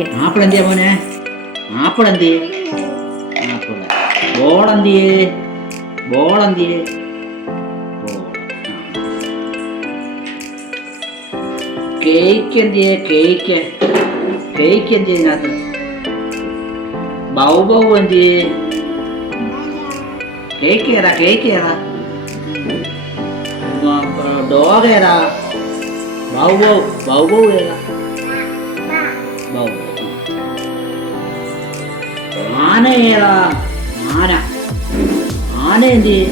കഴിക്കേ. ആപ്പിൾ എന്തിയാ മോനെ? ആപ്പിൾ എന്തിയേ? ആപ്പിൾ. ബോളെന്തിയേ? ബോളെന്തിയേ? ബോൾ. കേക്ക് എന്തിയേ? കേക്ക്. കേക്ക് എന്തിയേ ഇതിനകത്ത്? ബൗ ബൗ എന്തിയേ? കേക്ക് ഏതാ? കേക്ക് ഏതാ? ഡോഗ് ഏതാ? Bow bow. ബൗ ബൗ ഏതാ? Bow bow. ആന ഏതാ? ആന. ആന എന്തിയേ?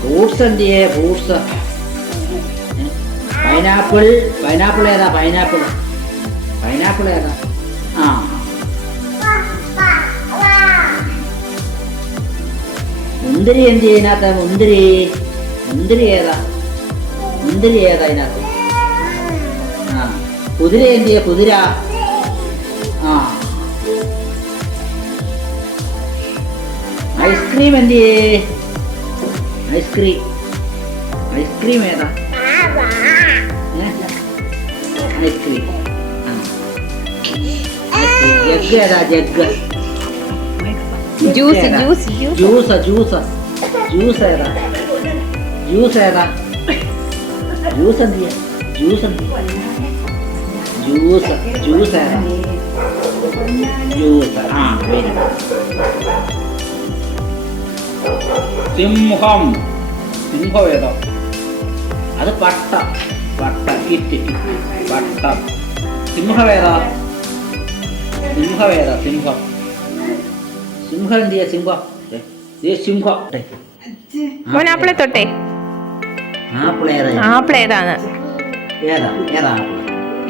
ഫ്രൂട്ട്സ് എന്തിയേ? ഫ്രൂട്ട്സ്. പൈനാപ്പിൾ. പൈനാപ്പിൾ ഏതാ? പൈനാപ്പിൾ. പൈനാപ്പിൾ ഏതാ? ആ. മുന്തിരി എന്തിയേ ഇതിനകത്ത്? മുന്തിരി. മുന്തിരി ഏതാ? മുന്തിരി ഏതാ ഇതിനകത്ത്? ആ. കുതിര എന്തിയേ? കുതിര. ആ. ഐസ്ക്രീം എന്തിയേ? ഐസ്ക്രീം. ഐസ്ക്രീം ഏതാ? ഐസ്ക്രീം. ജഗ് ഏതാ? Jug. Juice juice juice. Juice. Juice ഏതാ? ജ്യൂസ് ഏതാ? ജ്യൂസ് എന്തിയാ? ജ്യൂസ് എന്തിയാ? ജ്യൂസ്. ജ്യൂസ് ഏതാ? ജ്യൂസ്. ആ, വെരി ഗുഡ്. സിംഹം. സിംഹം ഏതാ? അത് പട്ട. പട്ട. കിറ്റ്. പട്ടം. സിംഹം ഏതാ? സിംഹം ഏതാ? സിംഹം. സിംഹം എന്തിയാ? സിംഹം. സിംഹം. മോൻ ആപ്പിളെ തൊട്ടേ. ആപ്പിൾ ഏതാ? ആപ്പിൾ ഏതാണ്? ഏതാ? ഏതാ ആപ്പിൾ?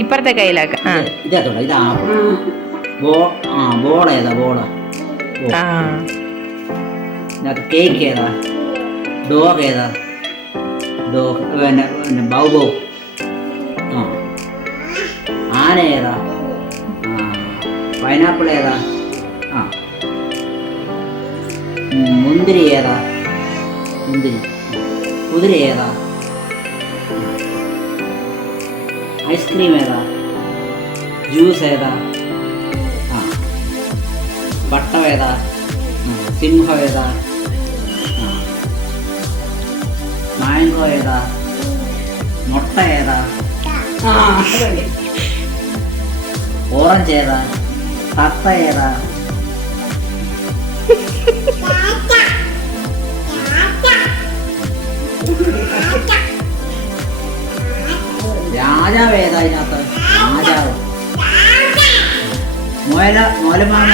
ഇപ്പുറത്തെ കയ്യിലാക്ക. ആ ഇതാ തൊട. ഇത് ആപ്പിൾ. ബോൾ ഏതാ? ബോള്. ആ. കേക്ക് ഏതാ? ഡോഗ് ഏതാ? ഡോഗ്. പിന്നെ ബൗ ബൗ. ആ. ആന ഏതാ? പൈനാപ്പിൾ ഏതാ? ആ. മുന്തിരി ഏതാ? മുന്തിരി. കുതിര ഏതാ? ഐസ്ക്രീം ഏതാ? ജ്യൂസ് ഏതാ? ആ. പട്ടം ഏതാ? സിംഹം ഏതാ? ആ. മാംഗോ ഏതാ? മുട്ട ഏതാ? ഓറഞ്ച് ഏതാ? തത്ത ഏതാ? രാജാവ് ഏതാ ഇതിനകത്ത്? രാജാവ്. മോലമാമ.